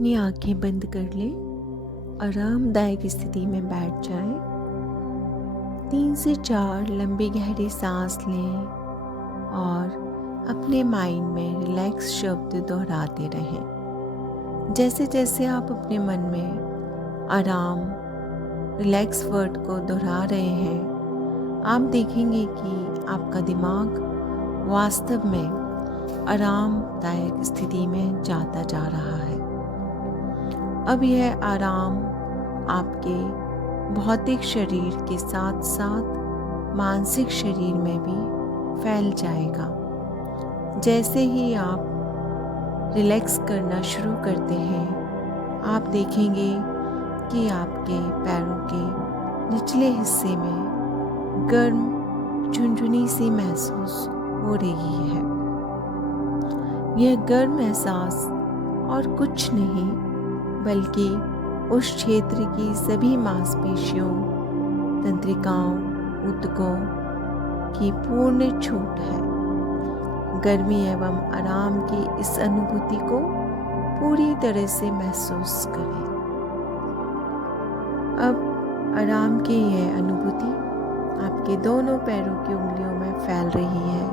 अपनी आंखें बंद कर लें, आरामदायक स्थिति में बैठ जाएं। 3 से 4 लंबी गहरी सांस लें और अपने माइंड में रिलैक्स शब्द दोहराते रहें। जैसे जैसे आप अपने मन में आराम, रिलैक्स वर्ड को दोहरा रहे हैं, आप देखेंगे कि आपका दिमाग वास्तव में आरामदायक स्थिति में जाता जा रहा है। अब यह आराम आपके भौतिक शरीर के साथ साथ मानसिक शरीर में भी फैल जाएगा। जैसे ही आप रिलैक्स करना शुरू करते हैं, आप देखेंगे कि आपके पैरों के निचले हिस्से में गर्म झुनझुनी सी महसूस हो रही है। यह गर्म एहसास और कुछ नहीं बल्कि उस क्षेत्र की सभी मांसपेशियों, तंत्रिकाओं, ऊतकों की पूर्ण छूट है। गर्मी एवं आराम की इस अनुभूति को पूरी तरह से महसूस करें। अब आराम की यह अनुभूति आपके दोनों पैरों की उंगलियों में फैल रही है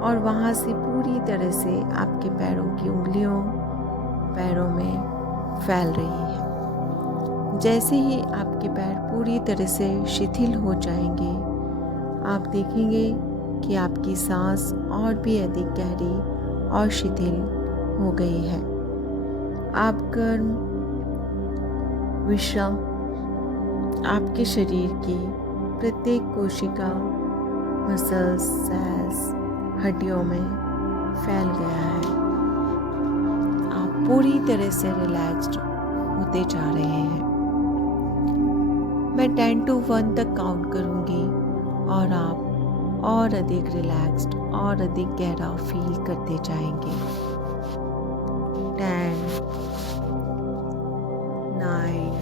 और वहाँ से पूरी तरह से आपके पैरों की उंगलियों पैरों में फैल रही है। जैसे ही आपके पैर पूरी तरह से शिथिल हो जाएंगे, आप देखेंगे कि आपकी सांस और भी अधिक गहरी और शिथिल हो गई है। आप गर्म विश्राम आपके शरीर की प्रत्येक कोशिका, मसल्स, सेल्स, हड्डियों में फैल गया है। आप पूरी तरह से रिलैक्स्ड होते जा रहे हैं। मैं 10 to 1 तक काउंट करूंगी और आप और अधिक रिलैक्स्ड और अधिक गहरा फील करते जाएंगे। 10, 9,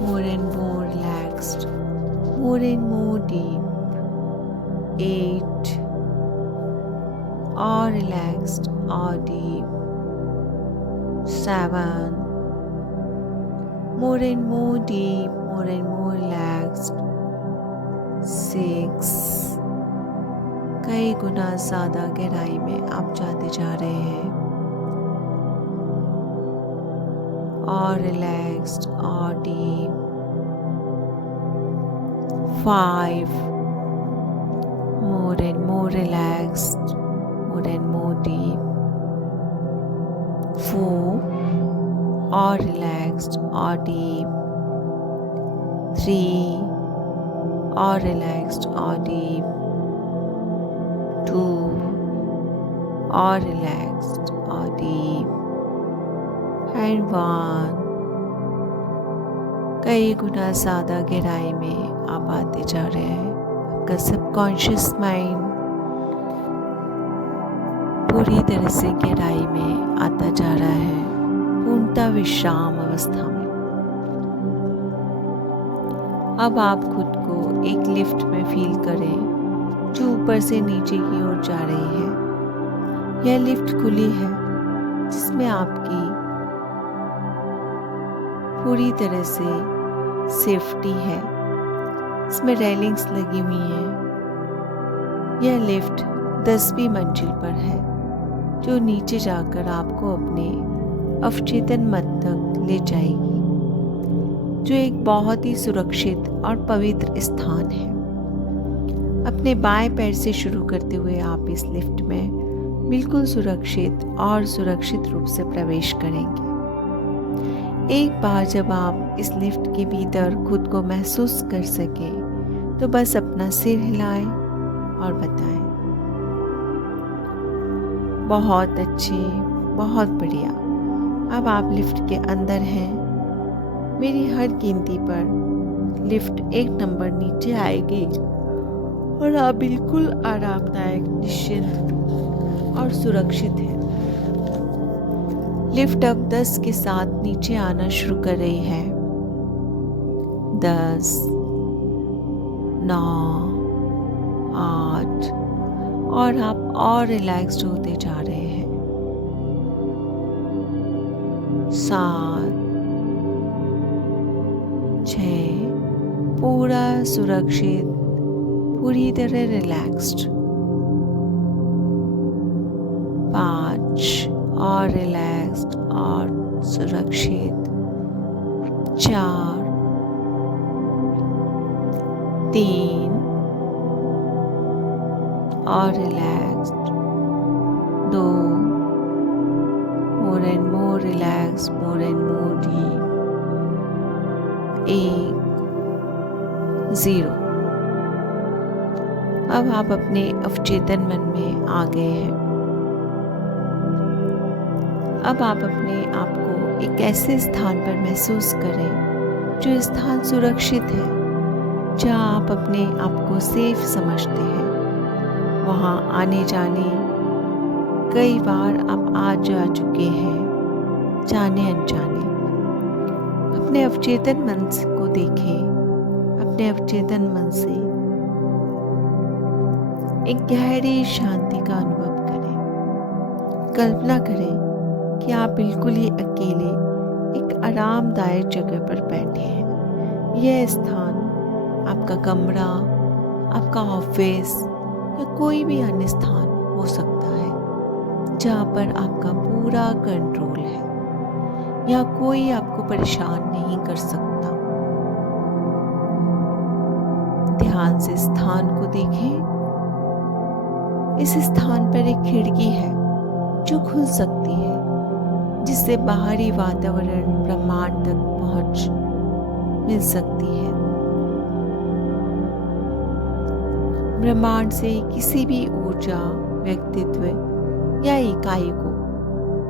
more and more relaxed, more and more deep, 8, or relaxed or deep, 7, more and more deep, more and more relaxed, 6, कई गुना ज़्यादा गहराई में आप जाते जा रहे हैं और रिलैक्स्ड और deep, 5, more and more relaxed, more and more deep, 4, or relaxed or deep, 3, or relaxed or deep, 2, or relaxed or deep, and 1, कई गुना ज़्यादा गहराई में आप आते जा रहे हैं। आपका सबकॉन्शियस माइंड पूरी तरह से गहराई में आता जा रहा है, पूर्णतः विश्राम अवस्था में। अब आप खुद को एक लिफ्ट में फील करें जो ऊपर से नीचे की ओर जा रही है। यह लिफ्ट खुली है जिसमें आपकी पूरी तरह से सेफ्टी है। इसमें रेलिंग्स लगी हुई हैं। यह लिफ्ट 10वीं मंजिल पर है जो नीचे जाकर आपको अपने अवचेतन मत तक ले जाएगी, जो एक बहुत ही सुरक्षित और पवित्र स्थान है। अपने बाएं पैर से शुरू करते हुए आप इस लिफ्ट में बिल्कुल सुरक्षित और सुरक्षित रूप से प्रवेश करेंगे। एक बार जब आप इस लिफ्ट के भीतर खुद को महसूस कर सकें तो बस अपना सिर हिलाएं और बताएं, बहुत अच्छे, बहुत बढ़िया। अब आप लिफ्ट के अंदर हैं। मेरी हर गिनती पर लिफ्ट 1 नंबर नीचे आएगी और आप बिल्कुल आरामदायक, निश्चिंत और सुरक्षित हैं। लिफ्ट अब 10 के साथ नीचे आना शुरू कर रही है। 10, 9, 8 और आप और रिलैक्स्ड होते जा रहे हैं। 7, 6, पूरा सुरक्षित, पूरी तरह रिलैक्स्ड। 5 और रिलैक्स्ड और सुरक्षित। 4, 3 और relaxed. 2, more and more relaxed, more and more deep. 1, 0। अब आप अपने अवचेतन मन में आ गए हैं। अब आप अपने आप को एक ऐसे स्थान पर महसूस करें जो स्थान सुरक्षित है, जहाँ आप अपने आप को सेफ समझते हैं। वहाँ आने जाने कई बार आप आ जा चुके हैं, जाने अनजाने। अपने अवचेतन मन को देखें। अपने अवचेतन मन से एक गहरी शांति का अनुभव करें। कल्पना करें कि आप बिल्कुल ही अकेले एक आरामदायक जगह पर बैठे हैं। यह स्थान आपका कमरा, आपका ऑफिस या कोई भी अन्य स्थान हो सकता है जहाँ पर आपका पूरा कंट्रोल है या कोई आपको परेशान नहीं कर सकता। ध्यान से स्थान को देखें। इस स्थान पर एक खिड़की है जो खुल सकती है, जिससे बाहरी वातावरण, ब्रह्मांड तक पहुंच मिल सकती है। ब्रह्मांड से किसी भी ऊर्जा, व्यक्तित्व या इकाई को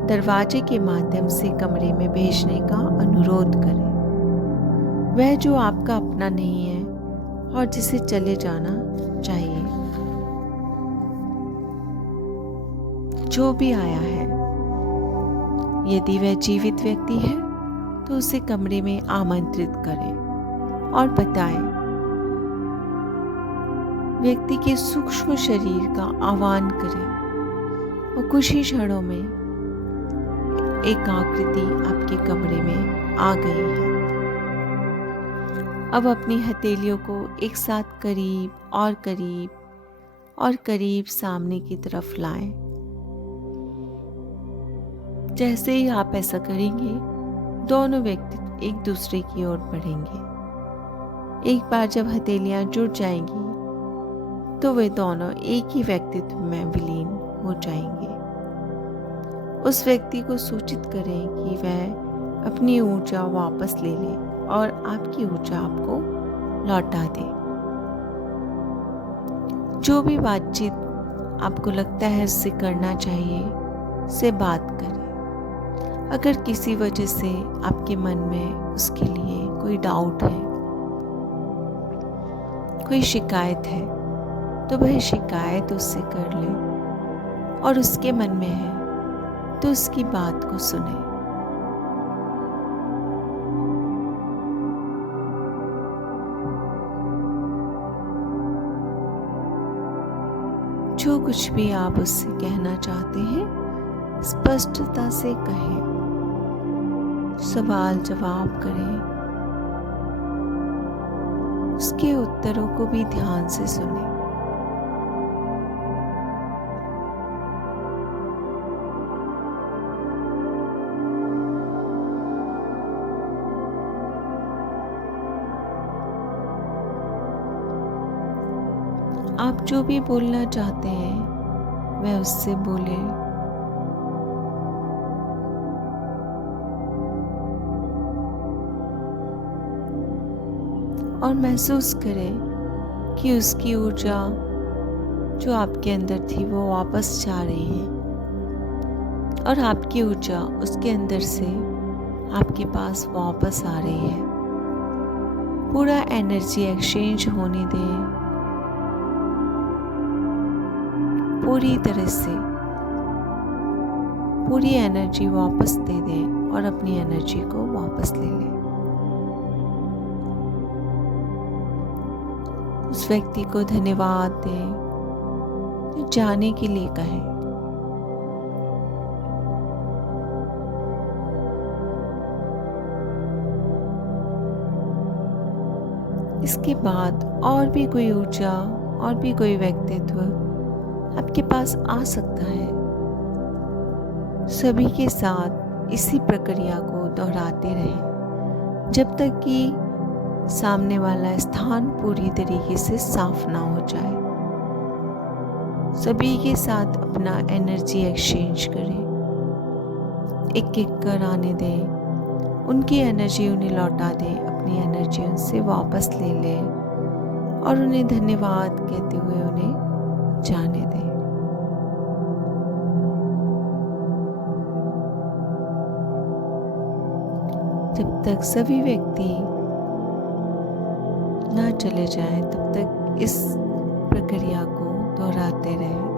दरवाजे के माध्यम से कमरे में भेजने का अनुरोध करें। वह जो आपका अपना नहीं है और जिसे चले जाना चाहिए। जो भी आया है, यदि वह जीवित व्यक्ति है तो उसे कमरे में आमंत्रित करें और बताएं। व्यक्ति के सूक्ष्म शरीर का आह्वान करें और कुछ ही क्षणों में एक आकृति आपके कमरे में आ गई है। अब अपनी हथेलियों को एक साथ करीब और करीब सामने की तरफ लाएं। जैसे ही आप ऐसा करेंगे, दोनों व्यक्ति एक दूसरे की ओर बढ़ेंगे। एक बार जब हथेलियां जुड़ जाएंगी तो वे दोनों एक ही व्यक्तित्व में विलीन हो जाएंगे। उस व्यक्ति को सूचित करें कि वह अपनी ऊर्जा वापस ले ले और आपकी ऊर्जा आपको लौटा दे। जो भी बातचीत आपको लगता है उससे करना चाहिए, से बात करें। अगर किसी वजह से आपके मन में उसके लिए कोई डाउट है, कोई शिकायत है, तो वह शिकायत उससे कर ले, और उसके मन में है तो उसकी बात को सुने। जो कुछ भी आप उससे कहना चाहते हैं, स्पष्टता से कहें। सवाल जवाब करें। उसके उत्तरों को भी ध्यान से सुनें। आप जो भी बोलना चाहते हैं वह उससे बोलें। और महसूस करें कि उसकी ऊर्जा जो आपके अंदर थी वो वापस जा रही है, और आपकी ऊर्जा उसके अंदर से आपके पास वापस आ रही है। पूरा एनर्जी एक्सचेंज होने दें। पूरी तरह से पूरी एनर्जी वापस दे दें और अपनी एनर्जी को वापस ले लें। उस व्यक्ति को धन्यवाद दें, जाने के लिए कहें। इसके बाद और भी कोई ऊर्जा और भी कोई व्यक्तित्व आपके पास आ सकता है। सभी के साथ इसी प्रक्रिया को दोहराते रहें जब तक कि सामने वाला स्थान पूरी तरीके से साफ ना हो जाए। सभी के साथ अपना एनर्जी एक्सचेंज करें, एक एक कर आने दें, उनकी एनर्जी उन्हें लौटा दें, अपनी एनर्जी उनसे वापस ले लें और उन्हें धन्यवाद कहते हुए उन्हें जाने दें। जब तक सभी व्यक्ति ना चले जाएं, तब तक इस प्रक्रिया को दोहराते रहें।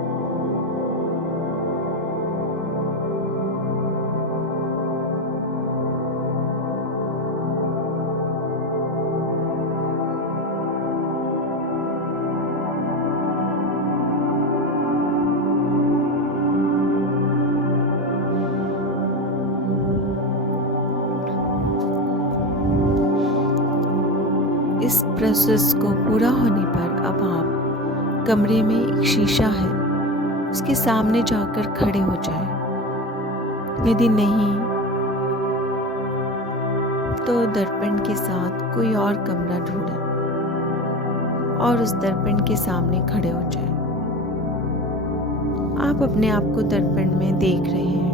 इस प्रोसेस को पूरा होने पर अब आप कमरे में एक शीशा है, उसके सामने जाकर खड़े हो जाएं। यदि नहीं तो दर्पण के साथ कोई और कमरा ढूंढें और उस दर्पण के सामने खड़े हो जाएं। आप अपने आप को दर्पण में देख रहे हैं।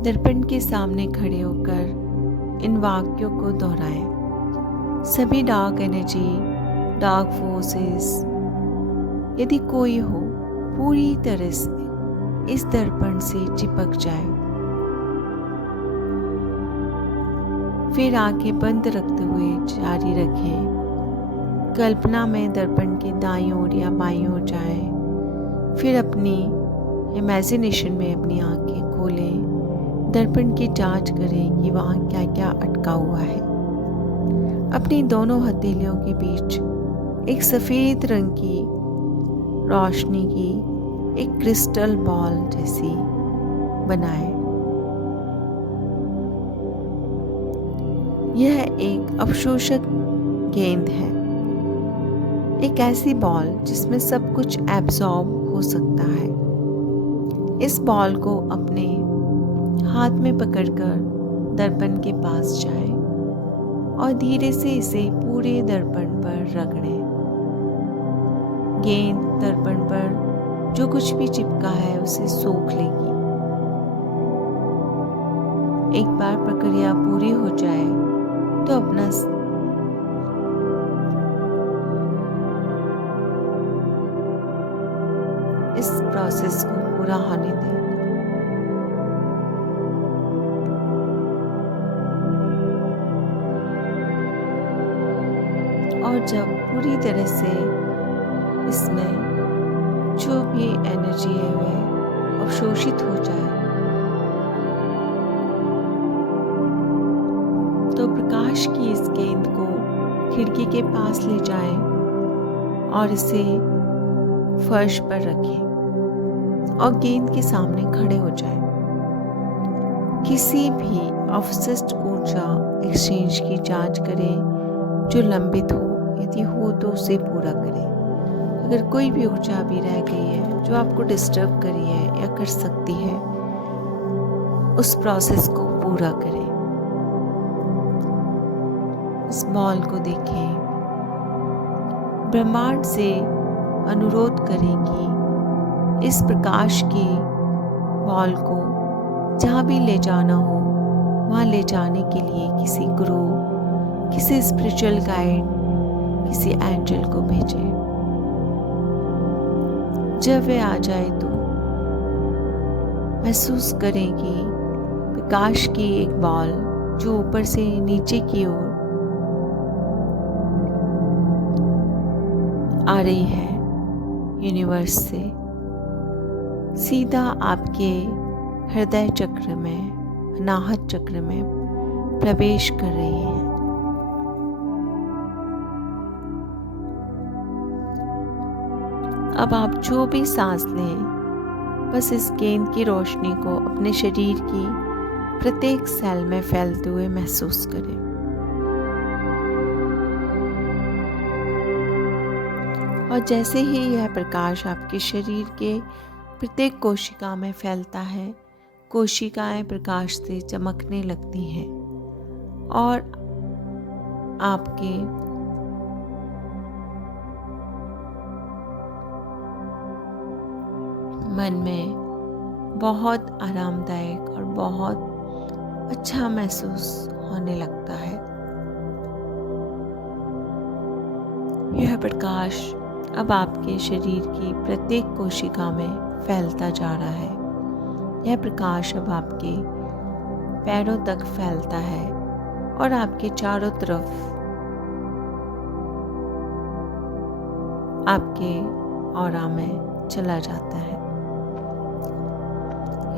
दर्पण के सामने खड़े होकर इन वाक्यों को दोहराएं। सभी डार्क एनर्जी, डार्क फोर्सेस, यदि कोई हो, पूरी तरह से इस दर्पण से चिपक जाए। फिर आंखें बंद रखते हुए जारी रखें। कल्पना में दर्पण के दाईं ओर या बाईं ओर जाएं। फिर अपनी इमेजिनेशन में अपनी आंखें खोलें। दर्पण की जांच करें कि वहाँ क्या क्या अटका हुआ है। अपनी दोनों हथेलियों के बीच एक सफ़ेद रंग की रोशनी की एक क्रिस्टल बॉल जैसी बनाएं। यह एक अवशोषक गेंद है, एक ऐसी बॉल जिसमें सब कुछ एब्जॉर्ब हो सकता है। इस बॉल को अपने हाथ में पकड़कर दर्पण के पास जाएं और धीरे से इसे पूरे दर्पण पर रगड़ें। गेंद दर्पण पर जो कुछ भी चिपका है उसे सोख लेगी। एक बार प्रक्रिया पूरी हो जाए तो अपना इस प्रोसेस को पूरा होने दें। और जब पूरी तरह से इसमें जो भी एनर्जी है वह अवशोषित हो जाए तो प्रकाश की इस गेंद को खिड़की के पास ले जाएं और इसे फर्श पर रखें और गेंद के सामने खड़े हो जाएं। किसी भी अवशिष्ट ऊर्जा एक्सचेंज की जांच करें जो लंबित हो, यदि हो तो उसे पूरा करें। अगर कोई भी ऊर्जा भी रह गई है जो आपको डिस्टर्ब करी है या कर सकती है, उस प्रोसेस को पूरा करें। इस बॉल को देखें। ब्रह्मांड से अनुरोध करें कि इस प्रकाश की बॉल को जहाँ भी ले जाना हो वहाँ ले जाने के लिए किसी गुरु, किसी स्पिरिचुअल गाइड, किसी एंजल को भेजें। जब वे आ जाए तो महसूस करें कि प्रकाश की एक बॉल जो ऊपर से नीचे की ओर आ रही है यूनिवर्स से, सीधा आपके हृदय चक्र में, अनाहत चक्र में प्रवेश कर रही है। अब आप जो भी सांस लें बस इस गेंद की रोशनी को अपने शरीर की प्रत्येक सेल में फैलते हुए महसूस करें। और जैसे ही यह प्रकाश आपके शरीर के प्रत्येक कोशिका में फैलता है, कोशिकाएं प्रकाश से चमकने लगती हैं और आपके मन में बहुत आरामदायक और बहुत अच्छा महसूस होने लगता है। यह प्रकाश अब आपके शरीर की प्रत्येक कोशिका में फैलता जा रहा है। यह प्रकाश अब आपके पैरों तक फैलता है और आपके चारों तरफ आपके ऑरा में चला जाता है।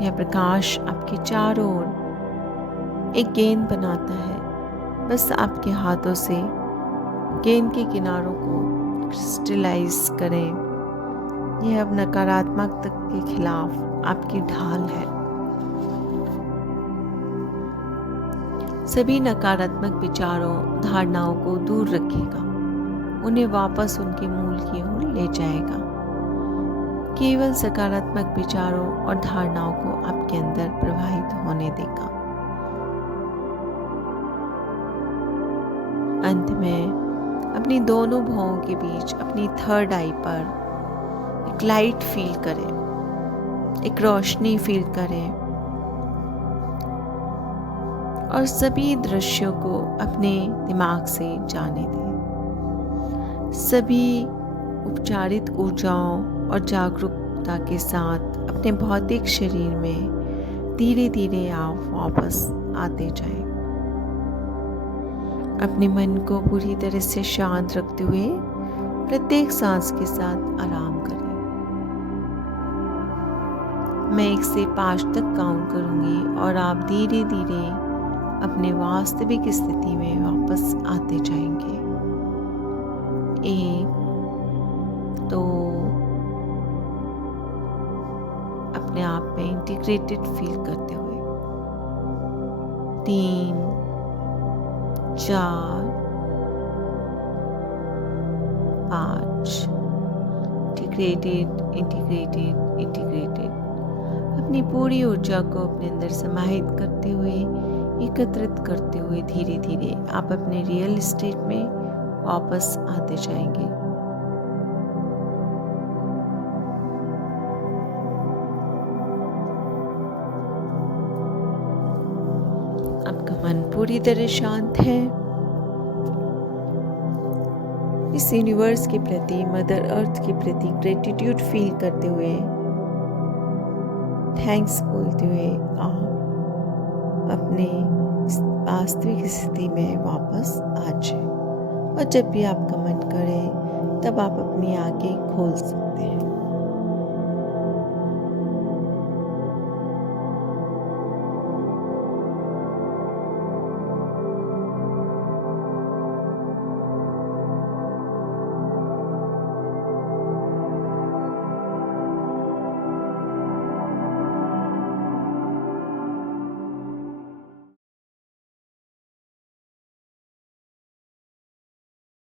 यह प्रकाश आपके चारों ओर एक गेंद बनाता है। बस आपके हाथों से गेंद के किनारों को क्रिस्टलाइज करें। यह अब नकारात्मकता के खिलाफ आपकी ढाल है। सभी नकारात्मक विचारों, धारणाओं को दूर रखेगा, उन्हें वापस उनके मूल की ओर ले जाएगा। केवल सकारात्मक विचारों और धारणाओं को आपके अंदर प्रवाहित होने देगा। अंत में अपनी दोनों भौहों के बीच अपनी थर्ड आई पर एक लाइट फील करें, एक रोशनी फील करें और सभी दृश्यों को अपने दिमाग से जाने दें। सभी उपचारित ऊर्जाओं और जागरूकता के साथ अपने भौतिक शरीर में धीरे धीरे आप वापस आते जाएं। अपने मन को पूरी तरह से शांत रखते हुए प्रत्येक सांस के साथ आराम करें। मैं 1 से 5 तक काउंट करूंगी और आप धीरे धीरे अपने वास्तविक स्थिति में वापस आते जाएंगे। 1, 2, अपने आप में इंटीग्रेटेड फील करते हुए, 3, 4, 5, इंटीग्रेटेड अपनी पूरी ऊर्जा को अपने अंदर समाहित करते हुए, एकत्रित करते हुए धीरे धीरे आप अपने रियल स्टेट में वापस आते जाएंगे। आपका मन पूरी तरह शांत है। इस यूनिवर्स के प्रति, मदर अर्थ के प्रति ग्रेटिट्यूड फील करते हुए, थैंक्स बोलते हुए आप अपने वास्तविक स्थिति में वापस आ जाए। और जब भी आपका मन करे तब आप अपनी आंखें खोल सकते हैं।